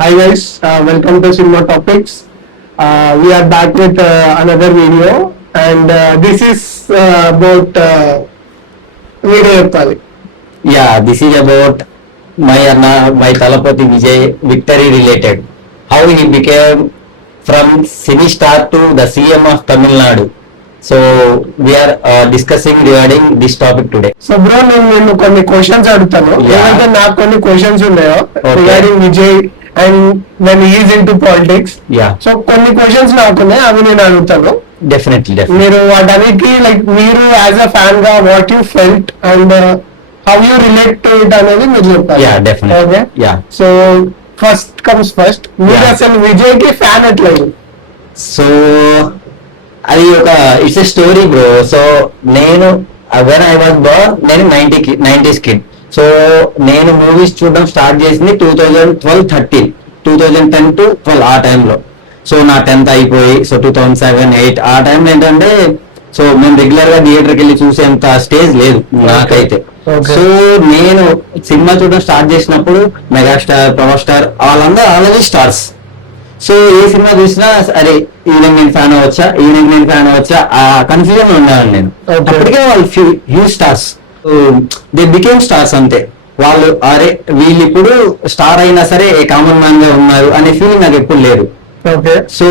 Hi guys, welcome to Cinema Topics. We are back with another video, and this is about video చెప్పాలి. Yeah, this is about my Talapati Vijay victory related. How he became from cine star to the CM of Tamil Nadu. So we are discussing regarding this topic today. So bro నేను కొన్ని questions అడుగుతాను. ఏవైతే నాకు కొన్ని questions ఉన్నాయో regarding Vijay and when is in to politics. So కొన్ని questions నాకున్నాయి, అవి నేను అడుగుతాను. Definitely. మీరు వాటన్నిటికి లైక్ మీరు యాజ్ అ ఫ్యాన్ గా what you felt and how you relate to it అనేది మీరు చెప్పాలి. Yeah, definitely. Okay. Yeah. So first comes first, మీరు అసలు విజయ్ కి ఫ్యాన్ ఎట్లేదు? సో అది ఒక it's a story bro. So నేను వెన్ ఐ వాజ్ బోర్న్ నేను 90s కిడ్. సో నేను మూవీస్ చూడడం స్టార్ట్ చేసింది 2010 to 12 ఆ టైంలో. సో నా 10th అయిపోయి సో 2007-8 ఆ టైంలో ఏంటంటే సో మేము రెగ్యులర్ గా థియేటర్కి వెళ్ళి చూసేంత స్టేజ్ లేదు నాకైతే. సో నేను సినిమా చూడడం స్టార్ట్ చేసినప్పుడు మెగాస్టార్, పవర్ స్టార్ వాళ్ళందరూ ఆల్రెడీ స్టార్స్. సో ఏ సినిమా చూసినా అరే ఈయనకి నేను ఫ్యాన్ అవ్వచ్చా ఆ కన్ఫ్యూజన్ ఉండేవాళ్ళు నేను. అప్పటికే వాళ్ళు huge stars, they became stars అంతే. వాళ్ళు అరే వీళ్ళు ఇప్పుడు స్టార్ అయినా సరే ఏ కామన్ మ్యాన్ గా ఉన్నారు అనే ఫీలింగ్ నాకు ఎప్పుడు లేదు. సో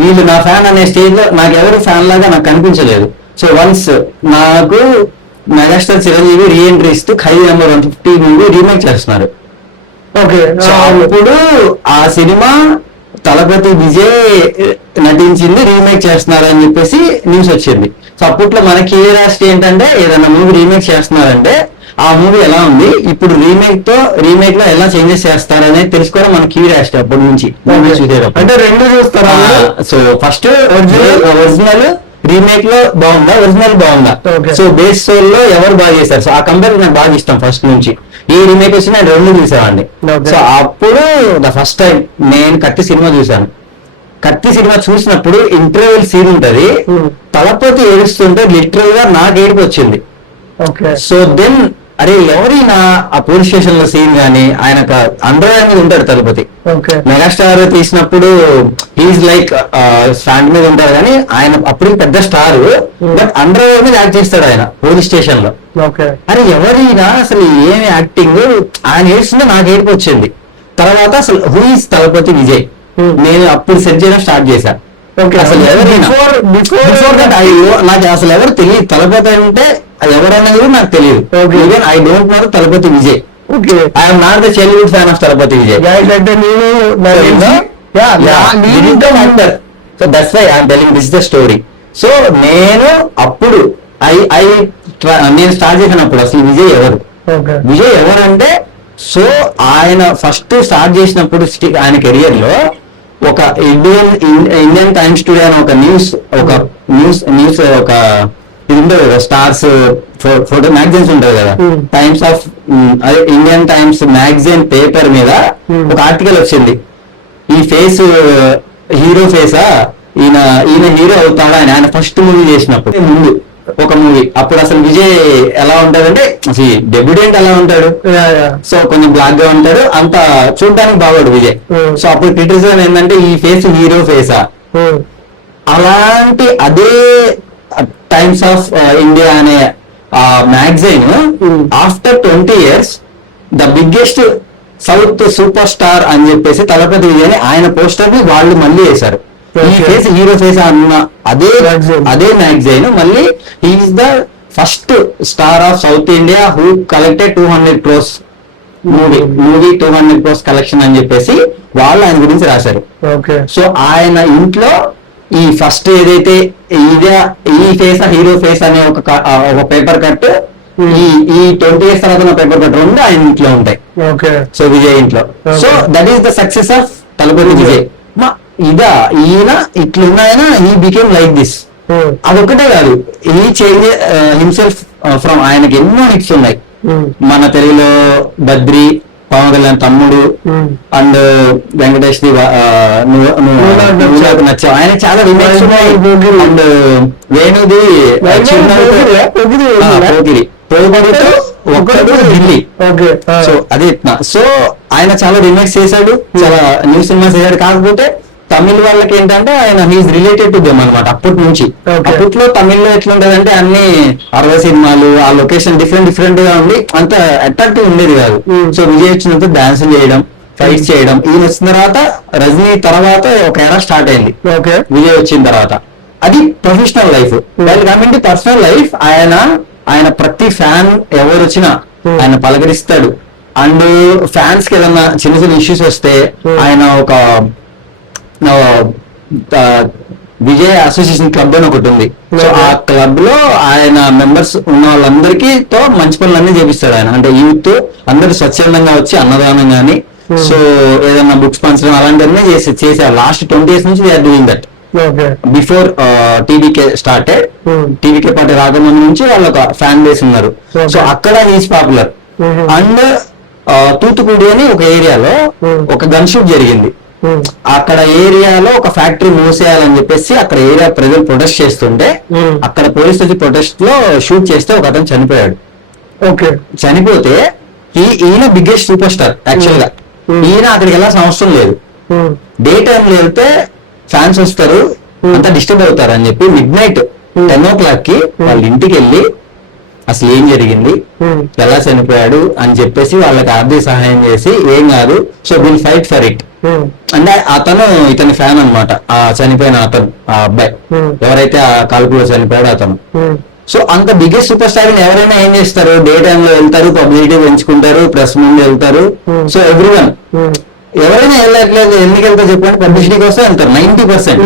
వీళ్ళు నా ఫ్యాన్ అనే స్టేజ్ లో నాకు ఎవరు ఫ్యాన్ లాగా నాకు కనిపించలేదు. సో వన్స్ నాకు మెగాస్టార్ చిరంజీవి రీఎంట్రీ ఇస్తూ ఖైదీ నెంబర్ 150 మూవీ రీమేక్ చేస్తున్నారు. సో అప్పుడు ఆ సినిమా తలపతి విజయ్ నటించింది రీమేక్ చేస్తున్నారు అని చెప్పేసి న్యూస్ వచ్చింది. సో అప్పట్లో మన క్యూరియాసిటీ ఏంటంటే ఏదైనా మూవీ రీమేక్ చేస్తున్నారంటే ఆ మూవీ ఎలా ఉంది, ఇప్పుడు రీమేక్ లో ఎలా చేంజెస్ చేస్తారు అనేది తెలుసుకోవడం మన క్యూరియాసిటీ అప్పటి నుంచి చూసేటప్పుడు. అంటే రెండు చూస్తారా? సో ఫస్ట్ ఒరిజినల్ రీమేక్ లో బాగుందా, ఒరిజినల్ బాగుందా, సో బేస్ సోల్ లో ఎవరు బాగా చేశారు. సో ఆ కంపేర్ నాకు బాగా ఇష్టం ఫస్ట్ నుంచి. ఈ రీమేక్ వచ్చి నేను రెండు చూసేవాడిని. సో అప్పుడు ద ఫస్ట్ టైం నేను కత్తి సినిమా చూసాను. కత్తి సినిమా చూసినప్పుడు ఇంటర్వెల్ సీన్ ఉంటది, తలపతి ఏడుస్తుంటే లిటరల్ గా నాకు ఏడుపు వచ్చింది. సో దెన్ అరే ఎవరైనా ఆ పోలీస్ స్టేషన్ లో సీన్ గానీ ఆయన అండర్వేర్ మీద ఉంటాడు తలపతి. మెగాస్టార్ తీసినప్పుడు హీఈస్ లైక్ స్టాండ్ మీద ఉంటారు కానీ ఆయన అప్పుడు పెద్ద స్టార్, బట్ అండర్వేర్ మీద యాక్ట్ చేస్తాడు ఆయన పోలీస్ స్టేషన్ లో. అరే ఎవరైనా అసలు ఏమి యాక్టింగ్, ఆయన ఏడుస్తుంటే నాకు ఏడుపు వచ్చింది. తర్వాత అసలు హూ ఈస్ తలపతి విజయ్ నేను అప్పుడు సెర్చ్ చేయడం స్టార్ట్ చేశాను. అసలు ఎవరైనా బిఫోర్ దట్ నాకు అసలు ఎవరు తెలియదు. తలపతి అంటే అది ఎవరన్నది కూడా నాకు తెలియదు. Even I don't know Thalapathy Vijay. I'm not the childhood fan of Thalapathy Vijay. So that's why I'm telling this the story. So నేను అప్పుడు నేను స్టార్ట్ చేసినప్పుడు అసలు విజయ్ ఎవరంటే సో ఆయన ఫస్ట్ స్టార్ట్ చేసినప్పుడు ఆయన కెరియర్ లో ఒక ఇండియన్ టైమ్స్ టుడే అని ఒక న్యూస్ ఒక ఇది ఉంటుంది కదా, స్టార్స్ ఫోటో మ్యాగజైన్స్ ఉంటుంది కదా, టైమ్స్ ఆఫ్ అదే ఇండియన్ టైమ్స్ మ్యాగజైన్ పేపర్ మీద ఒక ఆర్టికల్ వచ్చింది. ఈ ఫేస్ హీరో ఫేసా, ఈయన హీరో అవుతాడా అని ఆయన ఫస్ట్ మూవీ చేసినప్పుడు ముందు ఒక మూవీ. అప్పుడు అసలు విజయ్ ఎలా ఉంటాడంటే డెబ్యూటెంట్ ఎలా ఉంటాడు, సో కొంచెం బ్లాక్ గా ఉంటాడు, అంత చూడడానికి బాగాడు విజయ్. సో అప్పుడు క్రిటిసిజం ఏంటంటే ఈ ఫేస్ హీరో ఫేసా. అలాంటి అదే టైమ్స్ ఆఫ్ ఇండియా అనే magazine after 20 years the biggest south super star అని చెప్పేసి తలపతి విజయ్ ఆయన పోస్టర్ ని వాళ్ళు మళ్ళీ వేశారు. ఈ ఫేస్ హీరో ఫేస్ అన్న అదే మ్యాగజైన్ మళ్ళీ he's the first star of south India who collected 200 crores movie 200 crores collection అని చెప్పేసి వాళ్ళు ఆయన గురించి రాశారు. సో ఆయన ఇంట్లో ఈ ఫస్ట్ ఏదైతే ఈ ఫేస్ హీరో ఫేస్ అనే ఒక పేపర్ కట్ ఈ 20 years తర్వాత పేపర్ కట్ రెండు ఆయన ఇంట్లో ఉంటాయి. సో విజయ్ ఇంట్లో. So that is the success of Thalapathy Vijay. ఈయన ఇట్లున్నాయన హీ బికేమ్ లైక్ దిస్. అదొక్కటే కాదు, హీ చేంజ్ హిమ్సెల్ఫ్ ఫ్రమ్. ఆయనకి ఎన్నో హిట్స్ ఉన్నాయి మన తెలుగులో. బద్రి, పవన్ కళ్యాణ్ తమ్ముడు అండ్ వెంకటేష్ ది నువ్వు నచ్చావు, ఆయన చాలా రిమేక్స్ ఉన్నాయి. అండ్ వేణుది పోకిరితో ఒక్కడు ఢిల్లీ. సో అది సో ఆయన చాలా రీమేక్స్ చేశాడు, చాలా న్యూ సినిమాస్ చేశాడు. కాకపోతే తమిళ్ వాళ్ళకి ఏంటంటే ఆయన హీఈస్ రిలేటెడ్ టు దెమ్ అనమాట అప్పటి నుంచి. అప్పట్లో తమిళ్లో ఎట్లుంటది అంటే అన్ని 60 సినిమాలు, ఆ లొకేషన్ డిఫరెంట్ గా ఉండి అంత అట్రాక్టివ్ ఉండేది కాదు. సో విజయ్ వచ్చినంత డాన్స్ చేయడం, ఫైట్స్ చేయడం. ఈయన వచ్చిన తర్వాత రజనీ తర్వాత ఒక ఎరా స్టార్ట్ అయింది విజయ్ వచ్చిన తర్వాత. అది ప్రొఫెషనల్ లైఫ్. వాళ్ళు కమింగ్ టు పర్సనల్ లైఫ్, ఆయన ప్రతి ఫ్యాన్ ఎవరు వచ్చినా ఆయన పలకరిస్తాడు. అండ్ ఫ్యాన్స్ కి ఏదన్నా చిన్న చిన్న ఇష్యూస్ వస్తే ఆయన ఒక విజయ్ అసోసియేషన్ క్లబ్ అని ఒకటి ఉంది. సో ఆ క్లబ్ లో ఆయన మెంబర్స్ ఉన్న వాళ్ళందరికీ తో మంచి పనులన్నీ చేపిస్తాడు ఆయన. అంటే యూత్ అందరూ స్వచ్ఛందంగా వచ్చి అన్నదానం గానీ, సో ఏదన్నా బుక్స్ పంచడం అలాంటివన్నీ చేశారు. లాస్ట్ 20 years నుంచి they are doing that. Before TVK started, TVK party రాకముందు నుంచి వాళ్ళ ఒక ఫ్యాన్ బేస్ ఉన్నారు. సో అక్కడ ఈజ్ పాపులర్. అండ్ తూతుకుడి అని ఒక ఏరియాలో ఒక గన్ షూట్ జరిగింది. అక్కడ ఏరియాలో ఒక ఫ్యాక్టరీ మూసేయాలని చెప్పేసి అక్కడ ఏరియా ప్రజలు ప్రొటెస్ట్ చేస్తుంటే అక్కడ పోలీసు వచ్చి ప్రొటెస్ట్ లో షూట్ చేస్తే ఒక అతను చనిపోయాడు. చనిపోతే ఈయన బిగ్గెస్ట్ సూపర్ స్టార్ యాక్చువల్ గా. ఈయన అక్కడికి వెళ్ళాల్సిన అవసరం లేదు. డే టైమ్ లో వెళ్తే ఫ్యాన్స్ వస్తారు, అంతా డిస్టర్బ్ అవుతారు అని చెప్పి మిడ్-నైట్ 10 o'clock కి వాళ్ళ ఇంటికి వెళ్ళి అసలు ఏం జరిగింది, ఎలా చనిపోయాడు అని చెప్పేసి వాళ్ళకి ఆర్థిక సహాయం చేసి ఏం కాదు, so will fight for it. అంటే అతను ఇతని ఫ్యాన్ అన్నమాట, ఆ చనిపోయిన అతను, ఆ అబ్బాయి ఎవరైతే ఆ కాల్పులో చనిపోయాడో అతను. సో అంత బిగ్గెస్ట్ సూపర్ స్టార్ ఎవరైనా ఏం చేస్తారు, డే టైమ్ లో వెళ్తారు, పబ్లిసిటీ పెంచుకుంటారు, ప్రెస్ ముందు వెళ్తారు. సో ఎవ్రీవన్ ఎవరైనా వెళ్ళట్లేదు, ఎందుకు వెళ్తారు చెప్పండి, పబ్లిసిటీ కోసం వెళ్తారు 90%.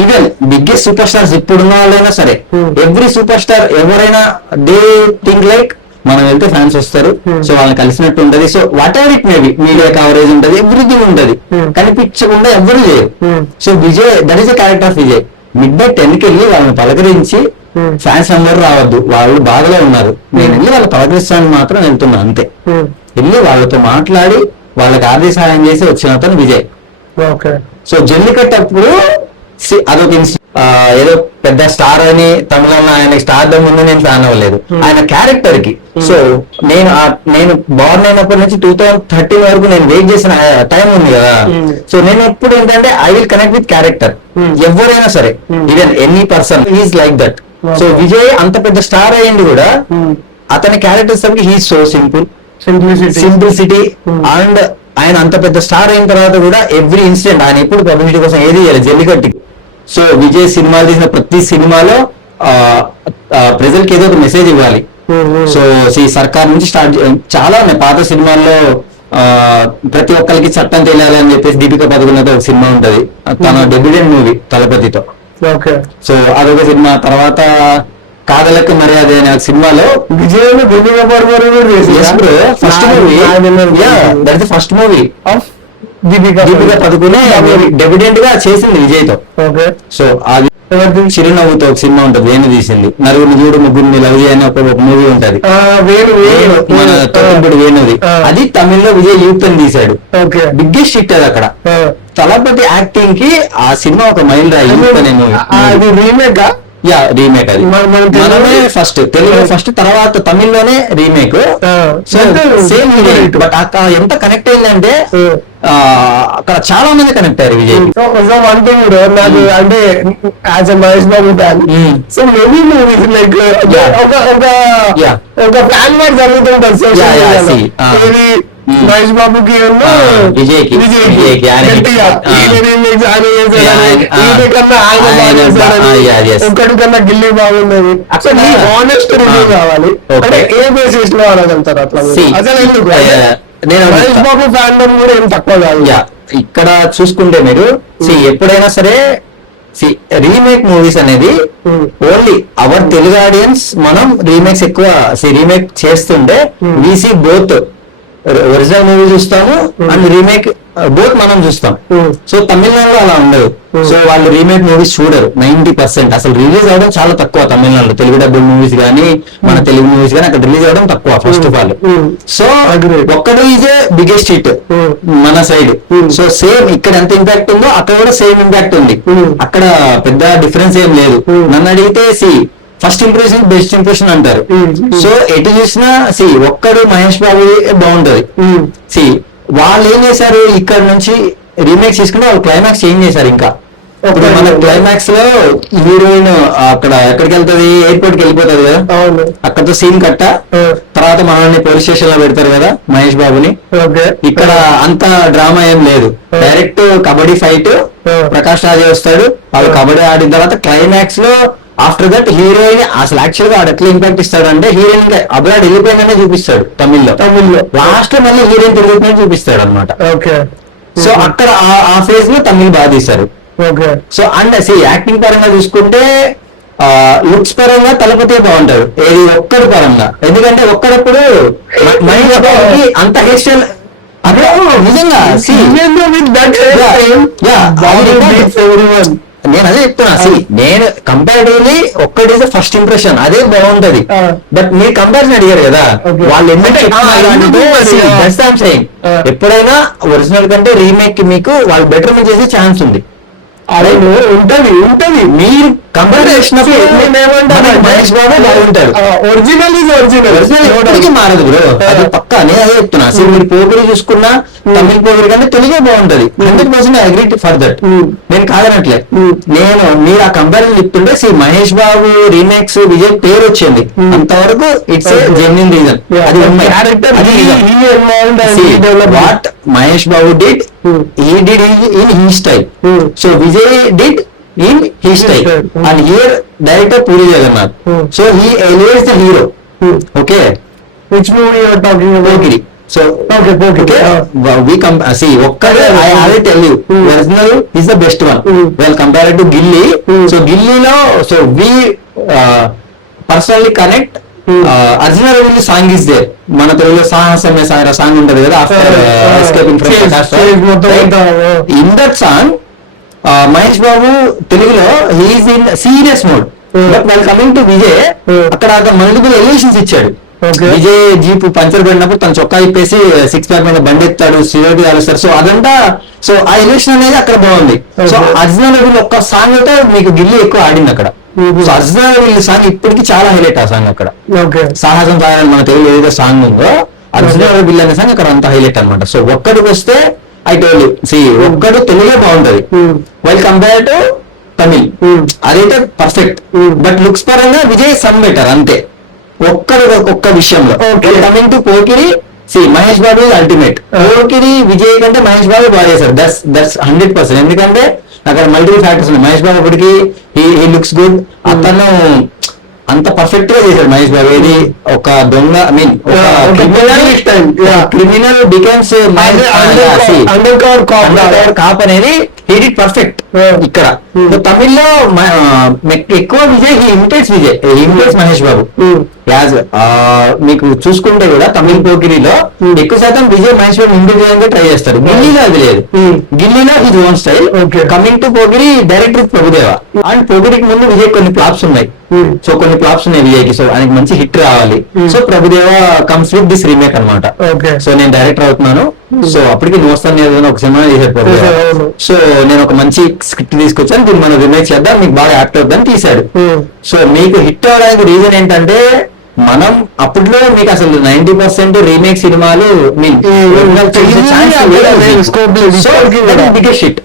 ఈవెన్ బిగ్గెస్ట్ సూపర్ స్టార్స్ ఇప్పుడున్న వాళ్ళైనా సరే, ఎవ్రీ సూపర్ స్టార్ ఎవరైనా దే థింక్ లైక్ మనం వెళ్తే ఫ్యాన్స్ వస్తారు, సో వాళ్ళని కలిసినట్టు ఉంటది. So what ever it maybe, media coverage ఉంటది, ఎవ్రీథింగ్ ఉంటది, కనిపించకుండా ఎవరు చేయరు. So Vijay, that is the character of Vijay. Midnight 10 కి వెళ్ళి వాళ్ళని పలకరించి, ఫ్యాన్స్ అందరూ రావద్దు, వాళ్ళు బాధలో ఉన్నారు, నేను వెళ్ళి వాళ్ళు పలకరిస్తాను మాత్రం వెళ్తున్నా అంతే. వెళ్ళి వాళ్ళతో మాట్లాడి వాళ్ళకి ఆర్థిక సహాయం చేసి వచ్చిన అతను విజయ్. సో జల్లికట్టు అప్పుడు అదొక ఏదో పెద్ద స్టార్ అని తమిళనాడు ఆయన స్టార్ ముందు నేను ఫ్యాన్ అవ్వలేదు, ఆయన క్యారెక్టర్ కి. సో నేను బార్న్ అయినప్పటి నుంచి 2013 వరకు నేను వెయిట్ చేసిన టైం ఉంది కదా. సో నేను ఎప్పుడు ఏంటంటే I will connect with character. ఎవరైనా సరే, even any person is like that. So Vijay అంత పెద్ద స్టార్ అయ్యింది కూడా అతని characters he's so simplicity. And ఆయన అంత పెద్ద స్టార్ అయిన తర్వాత కూడా ఎవ్రీ ఇన్సిడెంట్ ఆయన ఎప్పుడు పబ్లిసిటీ కోసం ఏది చేయలేదు జల్లికట్టుకి. సో విజయ్ సినిమాలు తీసిన ప్రతి సినిమాలో ప్రజలకి ఏదో ఒక మెసేజ్ ఇవ్వాలి. సో ఈ సర్కార్ నుంచి స్టార్ట్ చాలా ఉన్నాయి పాత సినిమాల్లో. ప్రతి ఒక్కరికి చట్టం తెలియాలని చెప్పేసి దీపికా పదుకున్నతో ఒక సినిమా ఉంటది, తన డెబ్యూటెంట్ మూవీ తలపతితో. సో అదొక సినిమా. తర్వాత కాదలకు మర్యాద అనే సినిమాలో Vijay first movie of Deepika Padukone debutante గా చేసింది విజయ్ తో. సో అది చిరునవ్వుతో ఒక సినిమా ఉంటది, వేణు తీసింది. నలుగురిని చూడు ముగ్గురిని లవ్ చేయని ఒక మూవీ ఉంటది, మన తొట్టుబడి వేణుది. అది తమిళ్లో విజయ్ యూత్ అని తీశాడు, బిగ్గెస్ట్ హిట్ అది అక్కడ. తలపతి యాక్టింగ్ కి ఆ సినిమా ఒక మైల్ రాయి. యూత్ అనే మూవీ రీమేక్ అది మనమే ఫస్ట్ తెలుగు ఫస్ట్, తర్వాత తమిళ్లోనే రీమేక్. సేమ్ బట్ అక్కడ ఎంత కనెక్ట్ అయిందంటే అక్కడ చాలా మంది కనెక్ట్ అయ్యారు విజయ్. వన్ థింగ్ నాకు అంటే as a Mahesh Babu fan, so many movies like ఒక ఫ్యాన్ వార్ జరుగుతుంటారు మహేష్ బాబుకి విజయ్ ఒక్కడి కన్నా గిల్లీ బాగుండేది. అసలు ఆనెస్ట్ రివ్యూ కావాలి, ఏ బేసిస్ లో అనగలుగుతారు అట్లా అసలు ఎందుకు? మహేష్ బాబు ఫ్యాన్ కూడా ఏం తక్కువ కాదు. ఇక్కడ చూసుకుంటే మీరు ఎప్పుడైనా సరే రీమేక్ మూవీస్ అనేది ఓన్లీ అవర్ తెలుగు ఆడియన్స్, మనం రీమేక్స్ ఎక్కువ రీమేక్ చేస్తుంటే వీసీ బోత్ ఒరిజినల్ మూవీ చూస్తాము అండ్ రీమేక్ బోత్ మనం చూస్తాం. సో తమిళనాడులో అలా ఉండదు. సో వాళ్ళు రీమేక్ మూవీస్ చూడరు 90%. అసలు రిలీజ్ అవడం చాలా తక్కువ తమిళనాడులో. తెలుగు డబ్బుల్ మూవీస్ కానీ మన తెలుగు మూవీస్ కానీ అక్కడ రిలీజ్ అవడం తక్కువ ఫస్ట్ ఆఫ్ ఆల్. సో ఒక్కడు ఈజ్ ఏ బిగ్గెస్ట్ హిట్ మన సైడ్. సో సేమ్ ఇక్కడ ఎంత ఇంపాక్ట్ ఉందో అక్కడ కూడా సేమ్ ఇంపాక్ట్ ఉంది. అక్కడ పెద్ద డిఫరెన్స్ ఏం లేదు. నన్ను అడిగితే ఫస్ట్ ఇంప్రెషన్ బెస్ట్ ఇంప్రెషన్ అంటారు. సో ఎటు చూసినా ఒక్కడు మహేష్ బాబు బాగుంటది. వాళ్ళు ఏం చేశారు, ఇక్కడ నుంచి రీమేక్స్ తీసుకుంటే వాళ్ళు క్లైమాక్స్ చేంజ్ చేశారు. ఇంకా ఇప్పుడు మన క్లైమాక్స్ లో హీరోయిన్ అక్కడ ఎక్కడికి వెళ్తుంది, ఎయిర్పోర్ట్ కి వెళ్ళిపోతుంది కదా, అక్కడతో సీన్ కట్ట తర్వాత మనల్ని పోలీస్ స్టేషన్ లో పెడతారు కదా మహేష్ బాబుని. ఇక్కడ అంత డ్రామా ఏం లేదు, డైరెక్ట్ కబడ్డీ ఫైట్, ప్రకాష్ రాజ్ వస్తాడు, వాళ్ళు కబడ్డీ ఆడిన తర్వాత క్లైమాక్స్ లో ఆఫ్టర్ దట్ హీరోయిన్ అసలు యాక్చువల్ గా ఎట్లా ఇంపాక్ట్ ఇస్తాడు అంటే హీరోయిన్ అబ్రాడ్ వెళ్ళిపోయిందనే చూపిస్తాడు తమిళ్లో లాస్ట్ లో మళ్ళీ హీరోయిన్ తిరుగుతుందని చూపిస్తాడు అనమాట. సో అక్కడ ఆ ఫేజ్ లో తమిళ్ బాగా తీశారు. సో అండ్ యాక్టింగ్ పరంగా చూసుకుంటే లుక్స్ పరంగా తలపతి బాగుంటారు, ఏది ఒక్కడి పరంగా. ఎందుకంటే ఒక్కడప్పుడు మహేష్ బాబుకి అంత హెయిర్ స్టైల్ అదే నిజంగా నేను అదే చెప్తున్నా. నేను కంపారిటివ్లీ ఒక్కటి ఫస్ట్ ఇంప్రెషన్ అదే బాగుంటది. బట్ మీరు కంపారిజన్ అడిగారు కదా, వాళ్ళు ఎప్పుడైనా ఒరిజినల్ కంటే రీమేక్ కి మీకు వాళ్ళు బెటర్మెంట్ చేసే ఛాన్స్ ఉంది. అదే ఉంటది ఉంటది మీరు కంపేర్ చేసినప్పుడు మహేష్ బాబు బాగుంటారు. ఒరిజినల్ ఇస్ ఒరిజినల్ మారదు బ్రో, అది పక్కా. నేను అదే చెప్తున్నా. మీరు పోగిరి చూసుకున్నా తమిళ పోగిరి కంటే తెలుగే బాగుంటది. 100% అగ్రీ ఫర్ దట్, నేను కాదనట్లే. నేను మీరు ఆ కంపారిజన్ చెప్తుంటే మహేష్ బాబు రీమేక్స్ విజయ్ పేరు వచ్చింది అంతవరకు ఇట్స్ జెన్యూన్ రీజన్. అది what Mahesh Babu did, he did in his style. So Vijay did in his style. And here director Puri Jagannath. So he elevates the hero. Okay. Which movie you are talking about? Pokiri. So okay. We come okkade I already tell you original is the best one. Well compared to Gilli. So Gilli lo so we personally connect. Arjunar song is there. మన తెలుగులో సాహసమే సాగర song ఉంటది కదా, after escaping from in that song Mahesh Babu తెలుగులో he is in serious mode. But well coming to Vijay అక్కడ multiple elevations ఇచ్చాడు. Vijay jeep puncture పడినప్పుడు తన చొక్కా ఇప్పేసి 6 ప్యాక్ మీద బండి ఎత్తాడు, సిగరెట్ కాలుస్తారు. సో అదంతా సో ఆ ఎలివేషన్ అనేది అక్కడ బాగుంది. సో అర్జునర్ ఒక్క సాంగ్ అయితే మీకు గిల్లి ఎక్కువ ఆడింది అక్కడ. సో అర్జునర్ సాంగ్ ఇప్పటికి చాలా హైలైట్ ఆ సాంగ్ అక్కడ. సాహసం సాగరం మన తెలుగు ఏదైతే సాంగ్ ఉందో అర్జునర్ బిల్ అనే సాంగ్ అక్కడ అంత హైలైట్ అనమాట. సో ఒక్కడికి వస్తే ఐ టోల్ యూ ఒక్కడు తెలుగే బాగుంటది వైల్ కంపేర్ టు తమిళ్, అదైతే పర్ఫెక్ట్. బట్ లుక్స్ పరంగా విజయ్ సమ్ బెటర్ అంతే ఒక్క విషయంలో. Coming to Pokiri Mahesh Babu ultimate. Pokiri Vijay కంటే మహేష్ బాబు బాగా చేశారు, దట్స్ 100%. ఎందుకంటే అక్కడ మల్టిపుల్ ఫ్యాక్టర్స్ ఉన్నాయి. మహేష్ బాబు ఇప్పటికి హీ లుక్స్ గుడ్, అతను అంత పర్ఫెక్ట్ గా చేశాడు మహేష్ బాబు. ఏది ఒక దొంగ I mean criminal becomes undercover cop అనేది హీ డిడ్ పర్ఫెక్ట్ ఇక్కడ. తమిళ్లో ఎక్కువ Vijay he imitates Vijay, he imitates Mahesh Babu. As మీకు చూసుకుంటే కూడా తమిళ పోకిరిలో ఎక్కువ శాతం విజయ్ మహేష్ బాబు ఇమిటేట్ చేయడానికి ట్రై చేస్తారు. గిల్లీలో అది లేదు, గిల్లీలో his own style. Coming to Pokiri director Prabhudeva. And పోకిరికి ముందు విజయ్ కొన్ని ఫ్లాప్స్ ఉన్నాయి. సో కొన్ని ఫ్లాప్స్ ఉన్నాయి విజయ్కి. సో ఆయనకి మంచి హిట్ రావాలి. So Prabhudeva comes with this remake అనమాట. సో నేను డైరెక్టర్ అవుతున్నాను, సో అప్పటికి నువ్వు వస్తాను ఏదైనా ఒక సినిమా చేశాడు ప్రభుదేవ. సో నేను ఒక మంచి స్క్రిప్ట్ తీసుకొచ్చాను, దీన్ని మనం రీమేక్ చేద్దాం, మీకు బాగా యాక్ట్ అవుతుందని తీశాడు. సో మీకు హిట్ అవడానికి రీజన్ ఏంటంటే మనం అప్పట్లో మీకు అసలు 90% రీమేక్ సినిమాలు బిగ్గెస్ట్ హిట్.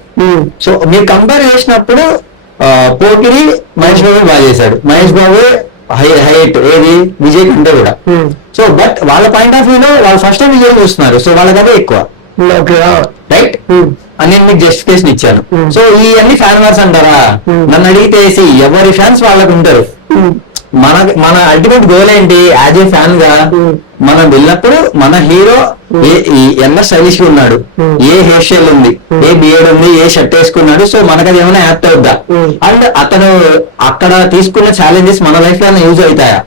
సో మీరు కంపేర్ చేసినప్పుడు పోకిరి మహేష్ బాబు బాగా చేశాడు, మహేష్ బాబు హైట్ ఏది విజయ్ కంటే కూడా. సో బట్ వాళ్ళ పాయింట్ ఆఫ్ వ్యూలో వాళ్ళు ఫస్ట్ టైం విజయ్ చూస్తున్నారు, సో వాళ్ళకి అదే ఎక్కువ రైట్ అని నేను మీకు జస్టిఫికేషన్ ఇచ్చాను. సో ఈ అన్ని ఫ్యాన్ వార్స్ అంటారా, నన్ను అడిగితే ఎవరి ఫ్యాన్స్ వాళ్ళకు ఉంటారు. మన అల్టిమేట్ గోల్ ఏంటి యాజ్ ఏ ఫ్యాన్ గా మనం వెళ్ళినప్పుడు మన హీరో ఎంత స్టైలిష్ గా ఉన్నాడు, ఏ హెయిర్ స్టైల్ ఉంది, ఏ బియర్డ్ ఉంది, ఏ షర్ట్ వేసుకున్నాడు, సో మనకు అది ఏమైనా యాప్ట్ అవుద్దా, అండ్ అతను అక్కడ తీసుకున్న ఛాలెంజెస్ మన లైఫ్ లో యూజ్ అవుతాయా.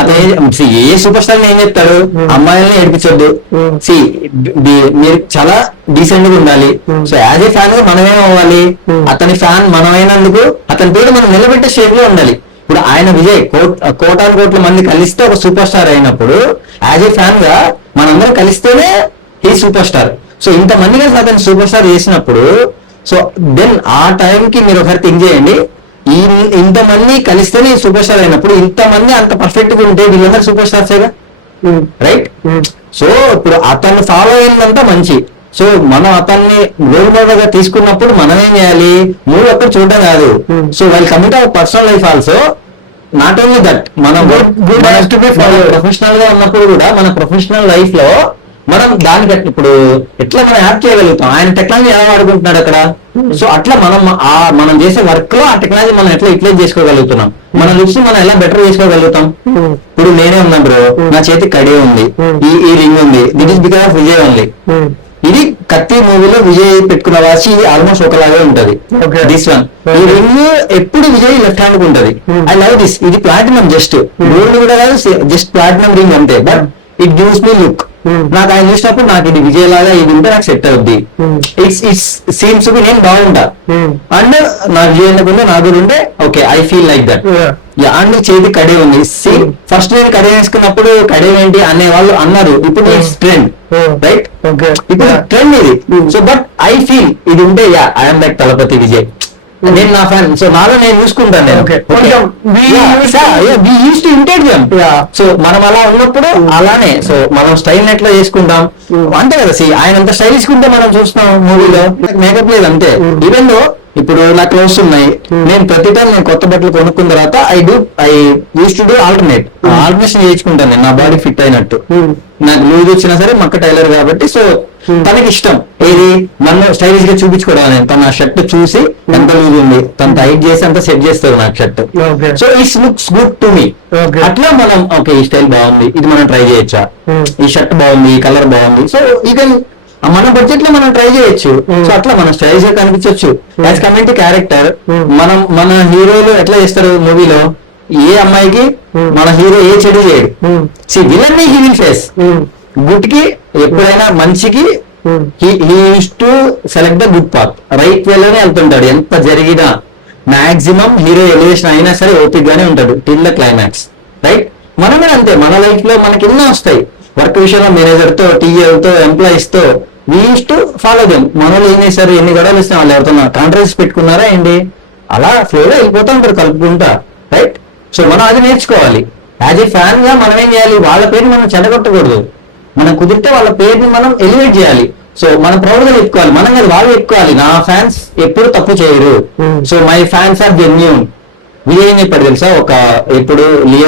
అతను ఏ సూపర్ స్టార్ ఏం చెప్తాడు, అమ్మాయిల్ని ఏడిపించొద్దు, మీరు చాలా డీసెంట్ గా ఉండాలి. సో యాజ్ ఏ ఫ్యాన్ గా మనమేం అవ్వాలి, అతని ఫ్యాన్ మనమైనందుకు అతని పేరు మనం నిలబెట్టే షేప్ లో ఉండాలి. ఇప్పుడు ఆయన విజయ్ కోటాను కోట్ల మంది కలిస్తే ఒక సూపర్ స్టార్ అయినప్పుడు యాజ్ ఏ ఫ్యాన్ గా మనందరం కలిస్తేనే ఈ సూపర్ స్టార్. సో ఇంతమందిగా అతను సూపర్ స్టార్ చేసినప్పుడు సో దెన్ ఆ టైంకి మీరు ఒకసారి థింక్ చేయండి, ఇంతమంది కలిస్తేనే సూపర్ స్టార్ అయినప్పుడు ఇంతమంది అంత పర్ఫెక్ట్ గా ఉంటే వీళ్ళందరూ సూపర్ స్టార్సేగా, రైట్? సో ఇప్పుడు అతను ఫాలో అయిందంతా మంచి. సో మనం అతన్ని రోల్ మోడల్ గా తీసుకున్నప్పుడు మనం ఏం చేయాలి, మూడు ఒక్కరు చూడడం కాదు. సో వాళ్ళు commit our personal life also. Not only that, మనం ప్రొఫెషనల్ గా ఉన్నప్పుడు కూడా మన ప్రొఫెషనల్ లైఫ్ లో మనం దానికి ఇప్పుడు ఎట్లా మనం యాడ్ చేయగలుగుతాం, ఆయన టెక్నాలజీ ఎలా వాడుకుంటున్నాడు అక్కడ. సో అట్లా మనం చేసే వర్క్ లో ఆ టెక్నాలజీ మనం ఎట్లా యూటిలైజ్ చేసుకోగలుగుతున్నాం, మన లుక్స్ మనం ఎలా బెటర్ చేసుకోగలుగుతాం. ఇప్పుడు నేనే ఉన్నా బ్రో, నా చేతికి కడి ఉంది, ఈ రింగ్ ఉంది, that is because of Vijay only. ఇది కత్తి మూవీలో విజయ్ పెట్టుకున్న వాచి ఆల్మోస్ట్ ఒకలాగే ఉంటది. దిస్ వన్, ఈ రింగ్ ఎప్పుడు విజయ్ లెఫ్ట్ హ్యాండ్ ఉంటది. I love this. ఇది ప్లాటినం, జస్ట్ గోల్డ్ కూడా కాదు, జస్ట్ ప్లాటినం రింగ్ అంతే. But it gives me look. నాకు ఆయన చూసినప్పుడు నాకు ఇది విజయ్ లాగా ఇది ఉంటే నాకు సెట్ అవుద్ది. ఇట్స్ సీమ్స్ టు నేను బాగుంటా. అండ్ నాకు విజయ్ ఎందుకుంటే నాకు ఉంటే okay, I feel like that. And చేతి కడే ఉంది. ఫస్ట్ నేను కడే వేసుకున్నప్పుడు కడే ఏంటి అనే వాళ్ళు అన్నారు. ఇప్పుడు ఇట్స్ ట్రెండ్, రైట్? ఇప్పుడు ట్రెండ్ ఇది. సో బట్ ఐ ఫీల్ ఇది ఉంటే ఐఎమ్ లైక్ తలపతి విజయ్. నేను నా ఫ్యాన్. సో నాలో నేను చూసుకుంటాను. సో మనం అలా ఉన్నప్పుడు అలానే. సో మనం స్టైల్ ఎట్లా చేసుకుంటాం అంతే కదా. ఆయన అంత స్టైలిష్ ఉంటే మనం చూస్తున్నాం మూవీలో. మేకప్ లేదు అంతే. ఈవెన్ దో ఇప్పుడు నా క్లోత్స్ ఉన్నాయి, నేను ప్రతి టైం నేను కొత్త బట్టలు కొనుక్కున్న తర్వాత I use to do alternation చేయించుకుంటాను నేను, నా బాడీ ఫిట్ అయినట్టు. నాకు లూజ్ వచ్చినా సరే మక్క టైలర్ కాబట్టి. సో తనకి ఇష్టం ఏది నన్ను స్టైలిష్ గా చూపించుకోవడం అనేది. తన షర్ట్ చూసి ఎంత లూజ్ ఉంది, తన టైట్ చేసి అంత సెట్ చేస్తారు నాకు shirt. So it's looks good to me. అట్లా మనం ఓకే ఈ స్టైల్ బాగుంది, ఇది మనం ట్రై చేయొచ్చా, ఈ షర్ట్ బాగుంది, ఈ కలర్ బాగుంది. సో ఈ మన బడ్జెట్ లో మనం ట్రై చేయొచ్చు. సో అట్లా మనం స్టైలిష్ గా కనిపించవచ్చు. యాజ్ కమింగ్ టు క్యారెక్టర్, మన హీరోలు ఎట్లా చేస్తారు మూవీలో, ఏ అమ్మాయికి మన హీరో ఏ చెడు చేయడు. Villain he will face. Good కి ఎప్పుడైనా మంచికి he use to select the good path, right వేలోనే వెళ్తుంటాడు. ఎంత జరిగినా మాక్సిమం హీరో ఎలివేషన్ అయినా సరే ఓపిక్ గానే ఉంటాడు టిల్ ద క్లైమాక్స్, రైట్? మనమే అంతే. మన లైఫ్ లో మనకి ఎన్నో వస్తాయి. వర్క్ విషయంలో మేనేజర్ తో, టీఎల్ తో, ఎంప్లాయీస్ తో we use to follow them. మనలో ఏం చేశారు, ఎన్ని గొడవలు ఇస్తాం, వాళ్ళు ఎవరితో కాంట్రాక్ట్స్ పెట్టుకున్నారా ఏంటి, అలా ఫ్లోలో వెళ్ళిపోతా ఉంటారు కలుపుకుంటా, రైట్? సో మనం అది నేర్చుకోవాలి. యాజ్ ఏ ఫ్యాన్ గా మనం ఏం చేయాలి, వాళ్ళ పేరుని మనం చెడగొట్టకూడదు. మనం కుదిరితే వాళ్ళ పేరుని మనం ఎలివేట్ చేయాలి. సో మనం ప్రౌడ్ గా చెప్పుకోవాలి, మనం కదా వాళ్ళు చెప్పుకోవాలి. నా ఫ్యాన్స్ ఎప్పుడు తప్పు చేయరు. So my fans are genuine. Vijay ఏం చెప్పాడు తెలుసా, ఒక ఎప్పుడు లియో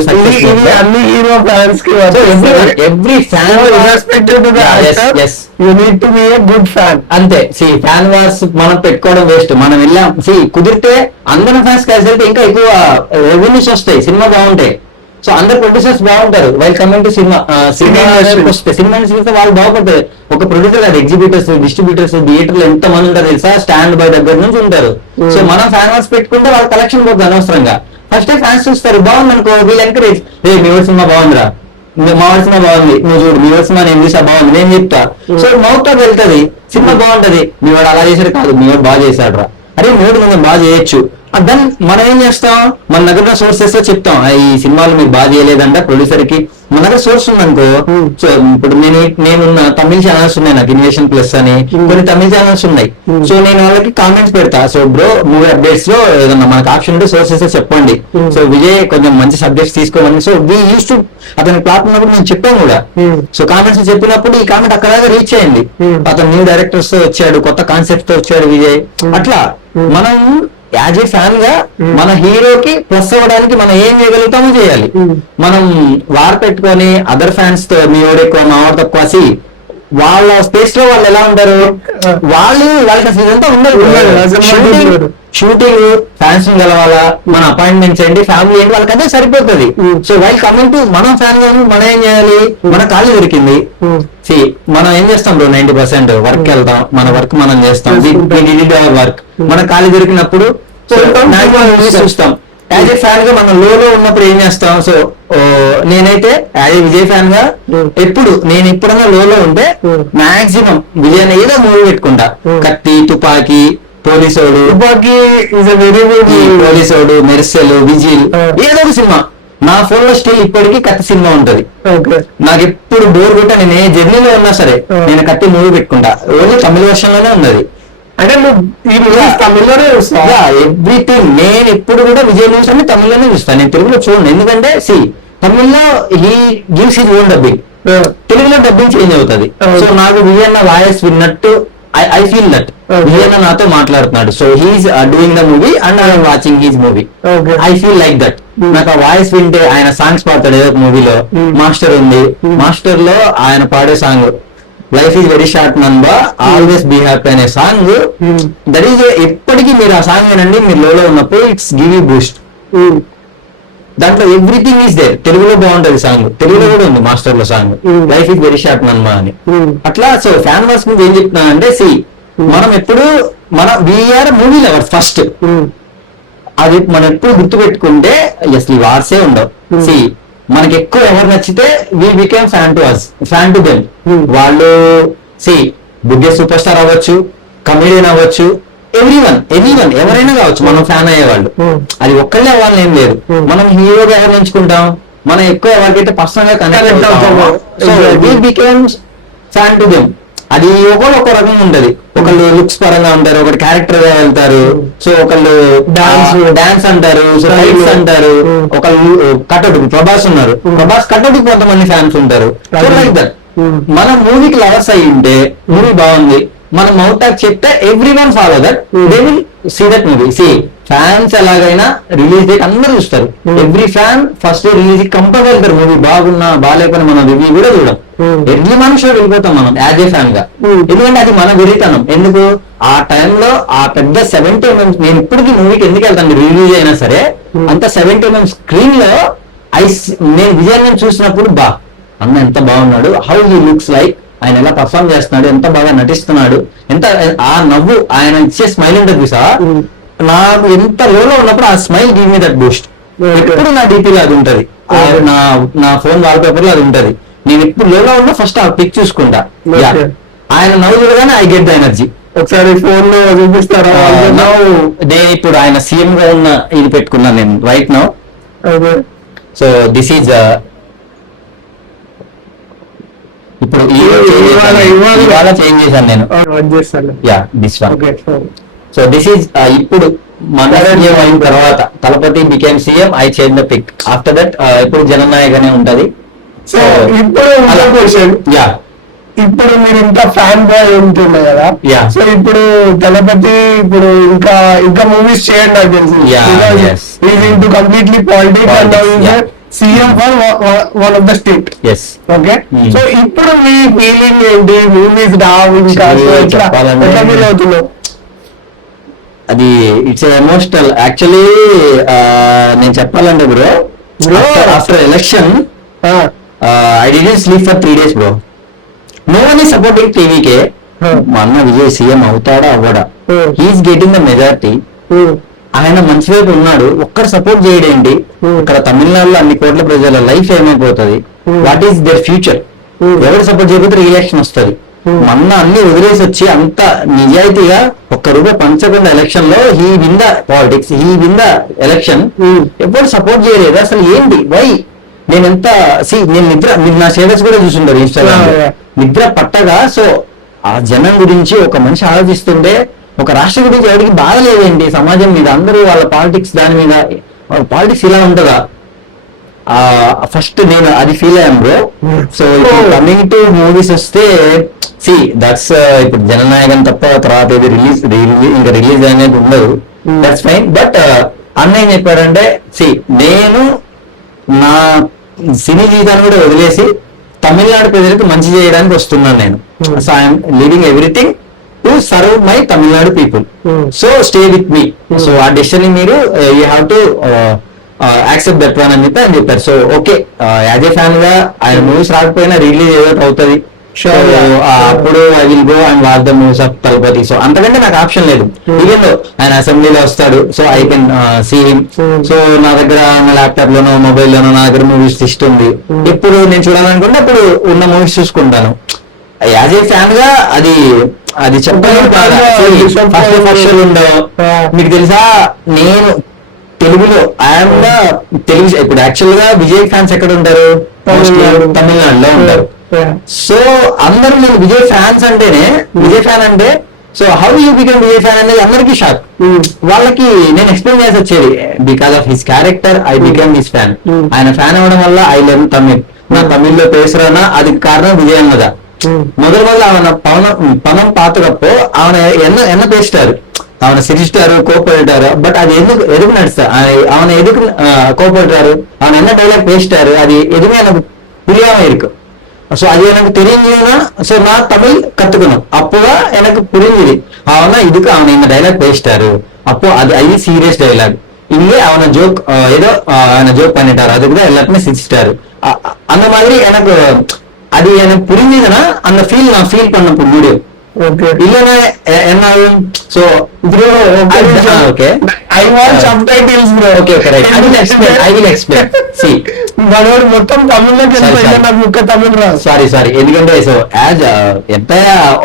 అన్ని హీరో ఫ్యాన్స్ కి every fan you need to be a good fan అంతే. ఫ్యాన్ వార్స్ మనం పెట్టుకోవడం వేస్ట్. మనం వెళ్ళాం కుదిరితే అందరం ఫ్యాన్స్ కలిసి వెళ్తే ఇంకా ఎక్కువ రెవెన్యూస్ వస్తాయి, సినిమా బాగుంటాయి. సో అందరు ప్రొడ్యూసర్స్ బాగుంటారు. వైల్ కమింగ్ టు సినిమా వస్తే సినిమా చూస్తే వాళ్ళు బాగుపడతారు. ఒక ప్రొడ్యూసర్ కాదు, ఎగ్జిబిటర్స్, డిస్ట్రిబ్యూటర్స్, థియేటర్లు ఎంత మంది ఉంటారు తెలుసా, స్టాండ్ బై దగ్గర నుంచి ఉంటారు. సో మనం ఫ్యాన్ వార్స్ పెట్టుకుంటే వాళ్ళ కలెక్షన్ పోతుంది అనవసరంగా. ఫస్ట్ ఫ్యాన్స్ చూస్తారు, బాగుంది అనుకో, వీళ్ళు ఎంకరేజ్, మీ ఊరి సినిమా బాగుందిరా, మా ఊరి సినిమా బాగుంది, నువ్వు చూడు మీ ఊరి సినిమా నేను చూసా బాగుంది, నేను చెప్తా. సో మౌత్ టాక్ వెళ్తుంది, సినిమా బాగుంటది. మీ వాడు అలా చేశాడు కాదు, మీ వాడు బాగా చేశాడు రా, అరే మీ వాడు మనం బాగా చేయొచ్చు. దెన్ మనం ఏం చేస్తాం, మన దగ్గర సోర్సెస్ తో చెప్తాం, ఈ సినిమాలు మీరు బాగా చేయలేదంట ప్రొడ్యూసర్ కి. మన దగ్గర సోర్స్ ఉందనుకో. సో ఇప్పుడు నేను తమిళ ఛానల్స్ ఉన్నాయి నాకు, ఇన్వేషన్ ప్లస్ అని కొన్ని తమిళ ఛానల్స్ ఉన్నాయి. సో నేను వాళ్ళకి కామెంట్స్ పెడతా, సో బ్రో మూవీ అప్డేట్స్ లో ఏదన్నా మనకు ఆప్షన్ ఉంటే సోర్సెస్ చెప్పండి. సో విజయ్ కొంచెం మంచి సబ్జెక్ట్స్ తీసుకోమని. సో వీ యూస్ టు అతని ప్లాట్ ఉన్నప్పుడు నేను చెప్పాను కూడా. సో కామెంట్స్ చెప్పినప్పుడు ఈ కామెంట్ అక్కడ రీచ్ అయ్యింది. అతను న్యూ డైరెక్టర్స్ తో వచ్చాడు, కొత్త కాన్సెప్ట్ తో వచ్చాడు విజయ్. అట్లా మనం యాజ్ ఏ ఫ్యాన్ గా మన హీరోకి ప్లస్ అవ్వడానికి మనం ఏం చేయగలుగుతామో చేయాలి. మనం వార్ పెట్టుకొని అదర్ ఫ్యాన్స్ తో మీ ఓడి ఎక్కువ మా వాడు తక్కువ వాళ్ళ స్పేస్ లో వాళ్ళు ఎలా ఉంటారు, వాళ్ళకి అసలు ఇదంతా ఉండదు. షూటింగ్ ఫ్యాన్స్ గెలవాలా, మన అపాయింట్మెంట్స్ ఏంటి, ఫ్యామిలీ ఏంటి, వాళ్ళకి అదే సరిపోతుంది. సో వైల్ కమింగ్ టు మనం ఫ్యాన్ గా మనం ఏం చేయాలి, మన ఖాళీ దొరికింది. మనం ఏం చేస్తాం బ్రో, 90% వర్క్ వెళ్తాం, మన వర్క్ మనం చేస్తాం, వర్క్ మన ఖాళీ దొరికినప్పుడు చూస్తాం. యాజ్ ఏ ఫ్యాన్ గా మనం లో ఉన్నప్పుడు ఏం చేస్తాం. సో నేనైతే యాజ్ ఏ విజయ్ ఫ్యాన్ గా నేను ఎప్పుడన్నా లో ఉంటే మాక్సిమం విజయ్ ఏదో మూవీ పెట్టుకుంటా. కత్తి, తుపాకీ, పోలీసోడు, పోలీసోడు, మెర్సెల్, విజిల్, ఏదో ఒక సినిమా నా ఫోన్ లో స్టిల్ ఇప్పటికీ కత్తి సినిమా ఉంటది. నాకు ఎప్పుడు బోర్ కొట్టా, నేను ఏ జర్నీలో ఉన్నా సరే నేను కత్తి మూవీ పెట్టుకుంటా. ఓన్లీ తమిళ వర్షన్ లోనే ఉన్నది. అంటే నువ్వు ఈ మూవీస్ తమిళ్లోనే చూస్తావా? ఎవ్రీథింగ్. నేను ఎప్పుడు కూడా విజయ్ మూవీస్ అన్ని తమిళ్లోనే చూస్తాను, నేను తెలుగులో చూడండి. ఎందుకంటే తమిళ్లో he gives his own dubbing, తెలుగులో డబ్బింగ్ చేంజ్ అవుతుంది. సో నాకు విజయన్న వాయిస్ విన్నట్టు ఐ ఫీల్ దట్ విజయన్న నాతో మాట్లాడుతున్నాడు. So he's doing the movie and I'm watching his movie. I feel like that. నాకు ఆ వాయిస్ వింటే ఆయన సాంగ్స్ పాడతాడు ఏదో మూవీలో. మాస్టర్ ఉంది, మాస్టర్ లో ఆయన పాడే song life is very short నంబా ఆల్వేస్ బీ హ్యాపీ అనే సాంగ్, దట్ ఈజ్ ఎప్పటికీ మీరు ఆ సాంగ్ వినండి, మీరు లోలో ఉన్నప్పుడు ఇట్స్ గివ్ యూ బూస్ట్. దాంట్లో ఎవ్రీథింగ్ ఈస్ దేర్. తెలుగులో బాగుంటది సాంగ్, తెలుగులో కూడా ఉంది మాస్టర్ లో song life is very short నన్మా అని. అట్లా సో ఫ్యాన్ వార్స్ మీద ఏం చెప్తున్నానంటే మనం ఎప్పుడు వీఆర్ మూవీ లవర్స్ ఫస్ట్. అది మనం ఎప్పుడు గుర్తు పెట్టుకుంటే అసలు ఈ వార్సే ఉండవు. మనకి ఎక్కువ ఎవరు నచ్చితే we became fan to them. వాళ్ళు బుడ్డే సూపర్ స్టార్ అవ్వచ్చు, కమెడియన్ అవ్వచ్చు, ఎనీవన్ ఎవరైనా కావచ్చు మనం ఫ్యాన్ అయ్యేవాళ్ళు. అది ఒక్కళ్ళే అవ్వాలని ఏం లేదు. మనం హీరోగా ఎవరు ఎంచుకుంటాం, మనం ఎక్కువ ఎవరికైతే పర్సనల్ గా కనెక్ట్ అవుతామో so we became fan to them. అది ఒక రకంగా ఉంటది. ఒకళ్ళు లుక్స్ పరంగా ఉంటారు, ఒకటి క్యారెక్టర్ గా వెళ్తారు, సో ఒకళ్ళు డాన్స్ అంటారు, సో ఫైట్స్ అంటారు, ఒకళ్ళు కటౌట్. ప్రభాస్ ఉన్నారు, ప్రభాస్ కటౌట్ కొంతమంది ఫ్యాన్స్ ఉంటారు. లైక్ దట్ మన మూవీకి లవర్స్ అయ్యి ఉంటే మూవీ బాగుంది, మనం మౌత్ టాక్ చెప్తే every one follow that, they will see that movie. Fans ఎలాగైనా రిలీజ్ డేట్ అందరూ చూస్తారు. Every fan first day release compulsory వెళ్తారు. మూవీ బాగున్నా బాగాలేకపోయినా మనం రివ్యూ కూడా చూడం, ఎర్లీ మార్నింగ్ షో వెళ్ళిపోతాం మనం యాజ్ ఏ ఫ్యాన్ గా. ఎందుకంటే అది మన వెరితనం. ఎందుకు ఆ టైంలో ఆ పెద్ద 70 mm, నేను ఇప్పటికీ మూవీకి ఎందుకు వెళ్తాను రిలీజ్ అయినా సరే, అంత 70 mm స్క్రీన్ లో నేను విజయాన్ని చూసినప్పుడు అన్న ఎంత బాగున్నాడు, హౌ హీ లుక్స్ లైక్, ఆయన ఎలా పర్ఫార్మ్ చేస్తున్నాడు, ఎంత బాగా నటిస్తున్నాడు, ఎంత ఆ నవ్వు ఆయన ఇచ్చే స్మైల్ ఉంటుంది చూసా, నాకు ఎంత లోలో ఉన్నప్పుడు ఆ smile give me that Boost. ఎప్పుడు నా డీపీలో అది ఉంటది, నా ఫోన్ వాల్ పేపర్ లో అది ఉంటది. నేను ఇప్పుడు లోలో ఉన్నా ఫస్ట్ ఆ పిక్ చూసుకుంటా, ఆయన నవ్వు చూడగానే ఐ గెట్ ద ఎనర్జీ. ఒకసారి ఫోన్ లో చూపిస్తారా? నేను ఇప్పుడు ఆయన సీఎం గా ఉన్న ఇది పెట్టుకున్నాను నేను right now. So this is ఇప్పుడు ఇవాళ చేంజ్ చేశాను నేను. Yeah this one. So this is ఇప్పుడు మన సీఎం అయిన తర్వాత Thalapathy became CM, I change the pic. After that ఇప్పుడు జననాయక్ అనే ఉంటది. సో ఇప్పుడు ఇప్పుడు మీరు ఇంకా ఫ్యాన్ బాయ్ ఉంటుండే కదా, సో ఇప్పుడు దళపతి ఇప్పుడు ఇంకా మూవీస్ చేయండి నాకు తెలిసి. Completely politics and CM for one of the state. Okay, so ఇప్పుడు మీ ఫీలింగ్ ఏంటి? మూవీస్ ఇంకా ఫీల్ అవుతున్నావు? అది ఇట్స్ ఎమోషనల్ యాక్చువల్లీ. నేను చెప్పాలంటే bro, after election I didn't sleep for 3 days bro. No one is supporting TVK. మా అన్న విజయ్ సీఎం అవుతాడా అవ్వడా, హీఈస్ గెటింగ్ ద మెజారిటీ. ఆయన మంచి వైపు ఉన్నాడు, ఒక్కరు సపోర్ట్ చేయడేంటి? ఇక్కడ తమిళనాడులో అన్ని కోట్ల ప్రజల లైఫ్ ఏమైపోతుంది, వాట్ ఈస్ దేర్ ఫ్యూచర్? ఎవరు సపోర్ట్ చేయకపోతే రీఎలక్షన్ వస్తుంది. మొన్న అన్ని వదిలేసి వచ్చి అంత నిజాయితీగా ₹1 పంచకుండా ఎలక్షన్ లో he win the politics, he win the election. ఎప్పుడు సపోర్ట్ చేయలేదు అసలు. ఏంటి వై? నేను నిద్ర, మీరు నా స్టేటస్ కూడా చూసుంటారు ఇన్స్టాగ్రామ్ లో, నిద్ర పట్టగా. సో ఆ జనం గురించి ఒక మనిషి ఆలోచిస్తుంటే, ఒక రాష్ట్రం గురించి ఎవరికి బాధ లేదేంటి సమాజం మీద? అందరూ వాళ్ళ పాలిటిక్స్ దాని మీద, పాలిటిక్స్ ఇలా ఉంటుందా? ఫస్ట్ నేను అది ఫీల్ అయ్యాను బ్రో. సో ఇప్పుడు కమింగ్ టు మూవీస్ వస్తే దట్స్ ఇప్పుడు జననాయకం తప్ప తర్వాత ఇది ఇంకా రిలీజ్ అనేది ఉండదు. That's fine. బట్ అన్న ఏం చెప్పాడంటే, నేను నా సినీ జీవితాన్ని కూడా వదిలేసి తమిళనాడు ప్రజలకు మంచి చేయడానికి వస్తున్నాను నేను. So I'm leaving everything to serve my Tamil Nadu people. So stay with me. So ఆ డెసిషన్ మీరు you have to accept that one అని చెప్పి ఆయన చెప్పారు. So okay, as a fan గా ఆయన మూవీస్ రాకపోయినా రిలీజ్ ఏదో అవుతుంది. అప్పుడు I will go and watch the movies of Thalapathy. So అంతకంటే నాకు ఆప్షన్ లేదు. ఈవెన్ ఆయన అసెంబ్లీలో వస్తాడు, so I can see him. సో నా దగ్గర నా ల్యాప్టాప్ లోనో మొబైల్ లోనో నా దగ్గర మూవీస్ లిస్ట్ ఉంది. ఎప్పుడు నేను చూడాలనుకుంటే అప్పుడు ఉన్న మూవీస్ చూసుకుంటాను. యాజ్ ఏ ఫ్యాన్ గా అది చెప్పలేదు. ఫస్ట్ ఉండవు. మీకు తెలుసా, నేను తెలుగులో ఐఎమ్ ద తెలుగు. ఇప్పుడు యాక్చువల్ గా విజయ్ ఫ్యాన్స్ ఎక్కడ ఉంటారు? తమిళనాడులో ఉంటారు. సో అందరూ నేను విజయ్ ఫ్యాన్స్ అంటేనే, విజయ్ ఫ్యాన్ అంటే so how you become Vijay fan అనేది అందరికీ షాక్. వాళ్ళకి నేను ఎక్స్ప్లెయిన్ చేసి వచ్చేది, because of his character I become his fan. ఆయన ఫ్యాన్ అవ్వడం వల్ల ఐ లెర్న్ తమిళ్. నా తమిళ్లో పేసురానా అది కారణం విజయ్ అన్నదా. முதல் அவனை பணம் பாத்துக்கப்போ அவனை என்ன பேசிட்டாரு, அவனை சிரிச்சிட்டாரு, கோப்பட்டாரு. பட் அது எதுக்கு நடிச்சா அவனை எதுக்கு கோப்பட்டாரு, அவன் என்ன டைலாக் பேசிட்டாரு, அது எதுவுமே எனக்கு புரியாம இருக்கு. ஸோ அது எனக்கு தெரிஞ்சுன்னா ஸோ நான் தமிழ் கத்துக்கணும். அப்போதான் எனக்கு புரிஞ்சுது அவன் தான் இதுக்கு அவனை இந்த டைலாக் பேசிட்டாரு. அப்போ அது சீரியஸ் டைலாக். இங்கே அவனை ஜோக் ஏதோ அவனை ஜோக் பண்ணிட்டாரு, அதுக்குதான் எல்லாருமே சிரிச்சிட்டாரு. அந்த மாதிரி எனக்கு அது எனக்கு புரிஞ்சுதுன்னா அந்த ஃபீல் நான் ஃபீல் பண்ண முடியும். இல்லைன்னா என்ன ஆகும்? So bro okay I want subtitles bro. Okay, correct. I will explain. See, మనోడు మొత్తం తమిళలోకి వెళ్ళిపోయినా నాకు ముక్క తమిళ రాదు. సారీ ఎందుకంటే సో యాజ్ ఎంత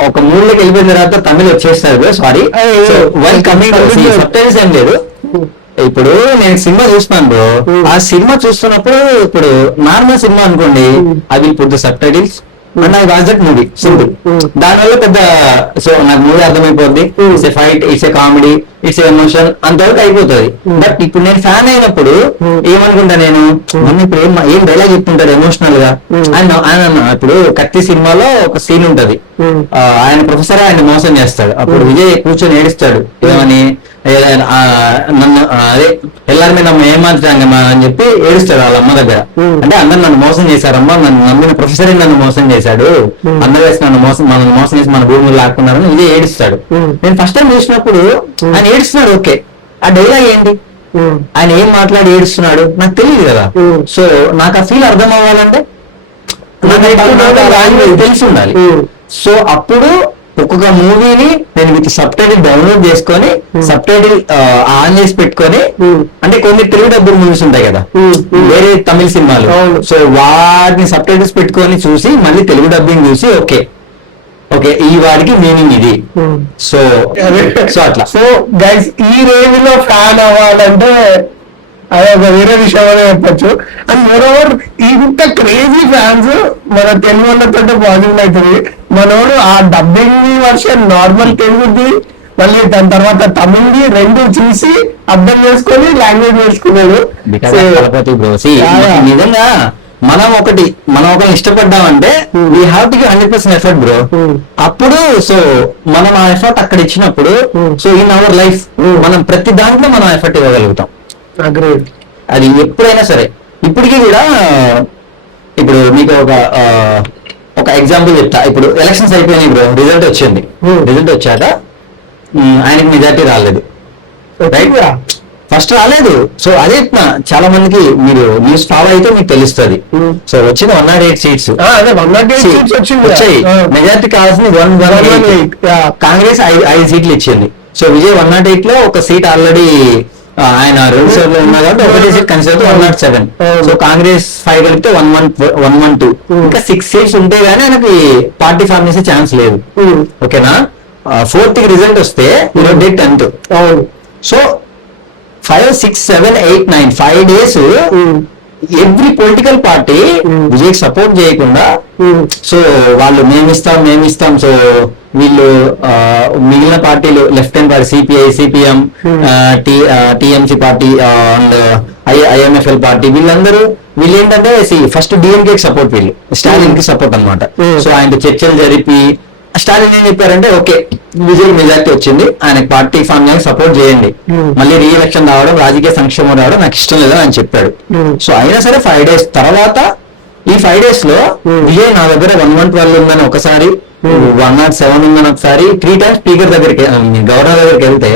ఒక మూడులోకి వెళ్ళిపోయిన తర్వాత తమిళ వచ్చేస్తారు. Sorry. So while coming subtitles ఏం లేదు. ఇప్పుడు నేను సినిమా చూస్తున్నాను బ్రో, ఆ సినిమా చూస్తున్నప్పుడు ఇప్పుడు నార్మల్ సినిమా అనుకోండి, I will put the subtitles and I watch that movie simple. దానివల్ల పెద్ద సో నాకు మూవీ అర్థమైపోద్ది. It's a fight, it's a comedy, it's a emotion, అంతవరకు అయిపోతుంది. బట్ ఇప్పుడు నేను ఫ్యాన్ అయినప్పుడు ఏమనుకుంటా, నేను మన ఇప్పుడు ఏం డైలాగ్ చెప్తుంటాడు ఎమోషనల్ గా. ఆయన ఇప్పుడు కత్తి సినిమాలో ఒక సీన్ ఉంటది, ఆయన ప్రొఫెసర్ ఆయన మోసం చేస్తాడు. అప్పుడు విజయ్ కూర్చొని ఏడుస్తాడు, ఏమని నన్ను అదే ఎల్లారి మీద ఏమార్చాంగమ్మా అని చెప్పి ఏడుస్తాడు వాళ్ళ అమ్మ దగ్గర. అంటే అందరు నన్ను మోసం చేశారమ్మా, నన్ను నమ్మిన ప్రొఫెసర్ నన్ను మోసం చేశాడు, అందరూ వేసి మనల్ని మోసం చేసి మన భూములు లాక్కున్నారని ఇదే ఏడుస్తాడు. నేను ఫస్ట్ టైం చూసినప్పుడు ఆయన ఏడుస్తున్నాడు, ఓకే ఆ డైలాగ్ ఏంటి, ఆయన ఏం మాట్లాడి ఏడుస్తున్నాడు నాకు తెలియదు కదా. సో నాకు ఆ ఫీల్ అర్థం అవ్వాలంటే నాకు తెలిసి ఉండాలి. సో అప్పుడు ఒక్కొక్క మూవీని నేను విత్ సబ్ టైటిల్ డౌన్లోడ్ చేసుకొని సబ్ టైటిల్ ఆన్ చేసి పెట్టుకొని, అంటే కొన్ని తెలుగు డబ్బులు మూవీస్ ఉంటాయి కదా వేరే తమిళ సినిమాలు, సో వాటిని సబ్ టైటిల్స్ పెట్టుకొని చూసి మళ్ళీ తెలుగు డబ్బింగ్ చూసి ఓకే ఈ వాడికి మీనింగ్ ఇది. సో అట్లా. సో గైస్ ఈ రేంజ్ లో ఫ్యాన్ అవ్వాలంటే అదే ఒక వేరే విషయం అనే చెప్పచ్చు. అండ్ మోరోవర్ ఇంత క్రేజీ ఫ్యాన్స్ మన తెలుగు వాళ్ళతో పాజిబుల్ అవుతుంది. మనోడు ఆ డబ్బింగ్ వర్షన్ నార్మల్ తెలుగుది మళ్ళీ దాని తర్వాత తమిళది రెండు చూసి అర్థం చేసుకొని లాంగ్వేజ్ నేర్చుకున్నాడు. నిజంగా మనం ఒకటి ఇష్టపడ్డామంటే we have to give 100% effort bro. అప్పుడు సో మనం ఆ ఎఫర్ట్ అక్కడ ఇచ్చినప్పుడు సో ఇన్ అవర్ లైఫ్ మనం ప్రతి దాంట్లో మనం ఎఫర్ట్ ఇవ్వగలుగుతాం. అది ఎప్పుడైనా సరే. ఇప్పటికీ కూడా ఇప్పుడు మీకు ఒక ఎగ్జాంపుల్ చెప్తా. ఇప్పుడు ఎలక్షన్స్ అయిపోయినాయి బ్రో, రిజల్ట్ వచ్చింది. రిజల్ట్ వచ్చాక ఆయనకి మెజార్టీ రాలేదు, రైట్? ఫస్ట్ రాలేదు. సో అదే చాలా మందికి మీరు న్యూస్ ఫాలో అయితే మీకు తెలుస్తుంది. సో వచ్చింది 108 సీట్స్ వచ్చాయి. మెజార్టీ కావాల్సింది 118. కాంగ్రెస్ 5 సీట్లు ఇచ్చింది. సో విజయ్ 108 లో ఒక సీట్ ఆల్రెడీ ఆయన 2 సార్లు ఉన్నారు కాబట్టి ఒకటే సీట్ కన్సిడర్ 107. సో కాంగ్రెస్ 5 కలిపితే 112. ఇంకా 6 సీట్స్ ఉంటే గానీ ఆయనకి పార్టీ ఫామ్ చేసే ఛాన్స్ లేదు. ఓకేనా? 4th కి రిజల్ట్ వస్తే ఈరోజు date 10th. So 5, 6, 7, 8, 9 5 days every political party విజయ్కి సపోర్ట్ చేయకుండా సో వాళ్ళు మేమిస్తాం సో వీళ్ళు మిగిలిన పార్టీలు left hand party CPI, CPM, TMC party and IMFL party వీళ్ళు ఏంటంటే ఫస్ట్ డిఎంకే సపోర్ట్, వీళ్ళు స్టాలిన్ కి సపోర్ట్ అనమాట. సో ఆయన చర్చలు జరిపి స్టాలిన్ ఏం చెప్పారంటే ఓకే విజయ్ మెజార్టీ వచ్చింది, ఆయన పార్టీ ఫామ్ చేయడానికి సపోర్ట్ చేయండి, మళ్ళీ రీఎలక్షన్ రావడం రాజకీయ సంక్షేమం రావడం నాకు ఇష్టం లేదని ఆయన చెప్పాడు. సో అయినా సరే 5 days తర్వాత ఈ 5 days లో విజయ్ నా దగ్గర 112 ఉందని ఒకసారి, 107 ఉందని ఒకసారి, 3 times స్పీకర్ దగ్గరికి గవర్నర్ దగ్గరికి వెళ్తే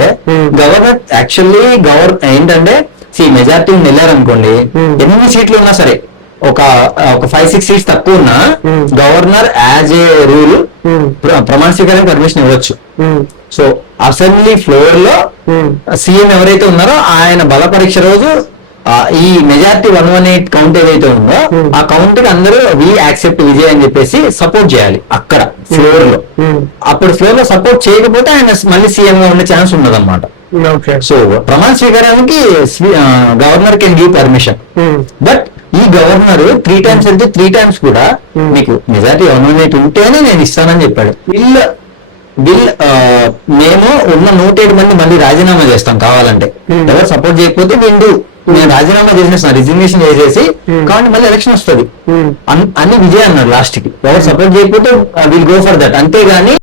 గవర్నర్ యాక్చువల్లీ ఏంటంటే మెజార్టీ వెళ్ళారనుకోండి ఎన్ని సీట్లు ఉన్నా సరే ఒక 5-6 సీట్స్ తక్కువ ఉన్నా గవర్నర్ యాజ్ ఏ రూల్ ప్రమాణ స్వీకారానికి పర్మిషన్ ఇవ్వచ్చు. సో అసెంబ్లీ ఫ్లోర్ లో సీఎం ఎవరైతే ఉన్నారో ఆయన బల పరీక్ష రోజు ఈ మెజార్టీ 118 కౌంట్ ఏదైతే ఉందో ఆ కౌంట్ కి అందరూ వి యాక్సెప్ట్ విజయ్ అని చెప్పేసి సపోర్ట్ చేయాలి అక్కడ ఫ్లోర్ లో. అప్పుడు ఫ్లోర్ లో సపోర్ట్ చేయకపోతే ఆయన మళ్ళీ సీఎం గా ఉండే ఛాన్స్ ఉన్నదన్నమాట. సో ప్రమాణ స్వీకారానికి governor can give permission. But ఈ గవర్నర్ 3 times వెళ్తే 3 times కూడా మీకు మెజార్టీ 118 ఉంటేనే నేను ఇస్తానని చెప్పాడు. విల్ మేము ఉన్న 107 మంది మళ్ళీ రాజీనామా చేస్తాం కావాలంటే, ఎవరు సపోర్ట్ చేయకపోతే వీళ్ళు నేను రాజీనామా చేసేసిన రిజిగ్నేషన్ చేసేసి కాబట్టి మళ్ళీ ఎలక్షన్ వస్తుంది అని విజయ్ అన్నారు లాస్ట్ కి. ఎవరు సపోర్ట్ చేయకపోతే విల్ గో ఫర్ దట్, అంతేగాని